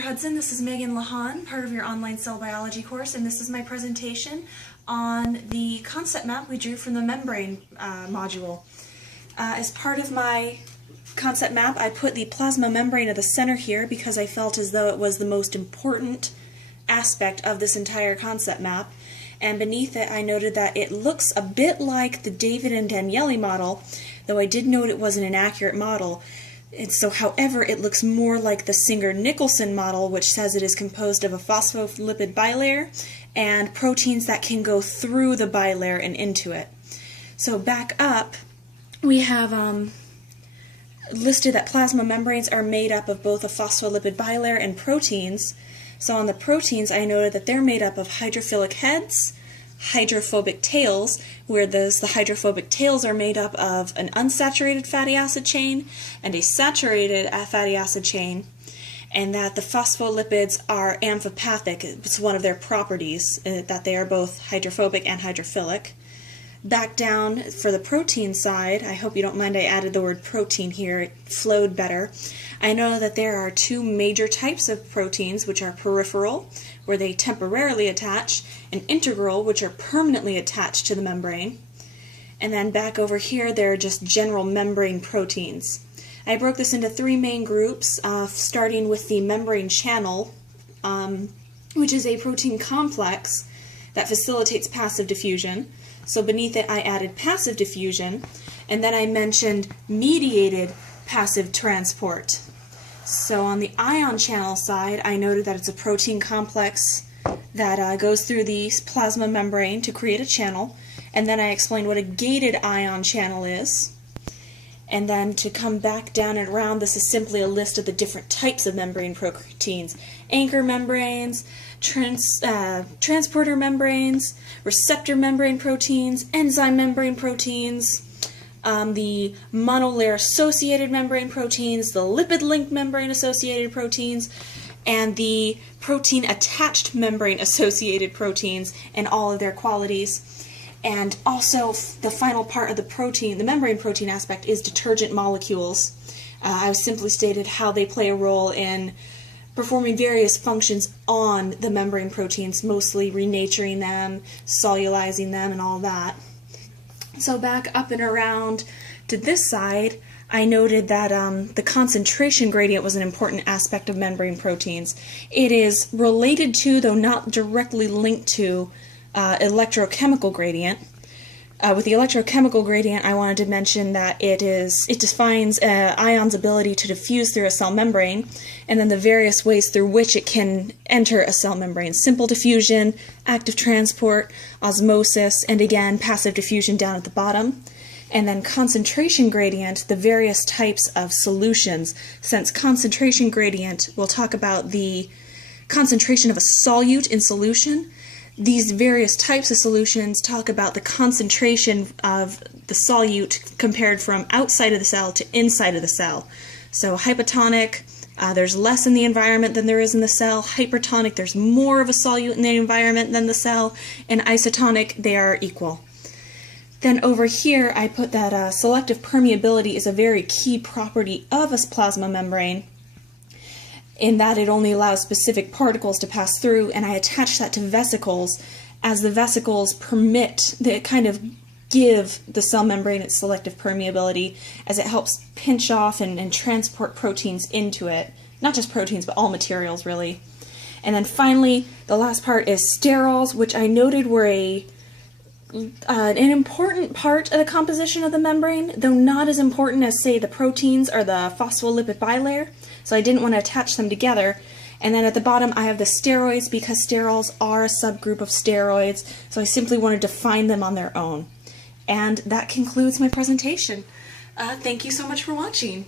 Hudson, this is Megan Lahan, part of your online cell biology course, and this is my presentation on the concept map we drew from the membrane module. As part of my concept map, I put the plasma membrane at the center here because I felt as though it was the most important aspect of this entire concept map. And beneath it, I noted that it looks a bit like the David and Danieli model, though I did note it wasn't an accurate model. And so, however, it looks more like the Singer-Nicholson model, which says it is composed of a phospholipid bilayer and proteins that can go through the bilayer and into it. So back up, we have listed that plasma membranes are made up of both a phospholipid bilayer and proteins. So on the proteins, I noted that they're made up of hydrophilic heads, hydrophobic tails, where the hydrophobic tails are made up of an unsaturated fatty acid chain and a saturated fatty acid chain, and that the phospholipids are amphipathic. It's one of their properties, that they are both hydrophobic and hydrophilic. Back down for the protein side, I hope you don't mind I added the word protein here, it flowed better. I know that there are two major types of proteins, which are peripheral, where they temporarily attach, and integral, which are permanently attached to the membrane. And then back over here, there are just general membrane proteins. I broke this into three main groups, starting with the membrane channel, which is a protein complex that facilitates passive diffusion. So beneath it, I added passive diffusion, and then I mentioned mediated passive transport. So on the ion channel side, I noted that it's a protein complex that goes through the plasma membrane to create a channel, and then I explained what a gated ion channel is. And then to come back down and around, this is simply a list of the different types of membrane proteins: anchor membranes, transporter membranes, receptor membrane proteins, enzyme membrane proteins, the monolayer associated membrane proteins, the lipid link membrane associated proteins, and the protein attached membrane associated proteins, and all of their qualities. And also the final part of the protein, the membrane protein aspect, is detergent molecules. I've simply stated how they play a role in performing various functions on the membrane proteins, mostly renaturing them, solubilizing them, and all that. So back up and around to this side, I noted that the concentration gradient was an important aspect of membrane proteins. It is related to, though not directly linked to, electrochemical gradient. With the electrochemical gradient, I wanted to mention that it defines ion's ability to diffuse through a cell membrane, and then the various ways through which it can enter a cell membrane: simple diffusion, active transport, osmosis, and again passive diffusion down at the bottom. And then concentration gradient, the various types of solutions. Since concentration gradient, we'll talk about the concentration of a solute in solution. These various types of solutions talk about the concentration of the solute compared from outside of the cell to inside of the cell. So hypotonic, there's less in the environment than there is in the cell. Hypertonic, there's more of a solute in the environment than the cell. And isotonic, they are equal. Then over here, I put that selective permeability is a very key property of a plasma membrane, in that it only allows specific particles to pass through, and I attach that to vesicles, as the vesicles permit, they kind of give the cell membrane its selective permeability, as it helps pinch off and transport proteins into it. Not just proteins, but all materials, really. And then finally, the last part is sterols, which I noted were an important part of the composition of the membrane, though not as important as, say, the proteins or the phospholipid bilayer, so I didn't want to attach them together. And then at the bottom I have the steroids, because sterols are a subgroup of steroids, so I simply wanted to find them on their own. And that concludes my presentation. Thank you so much for watching.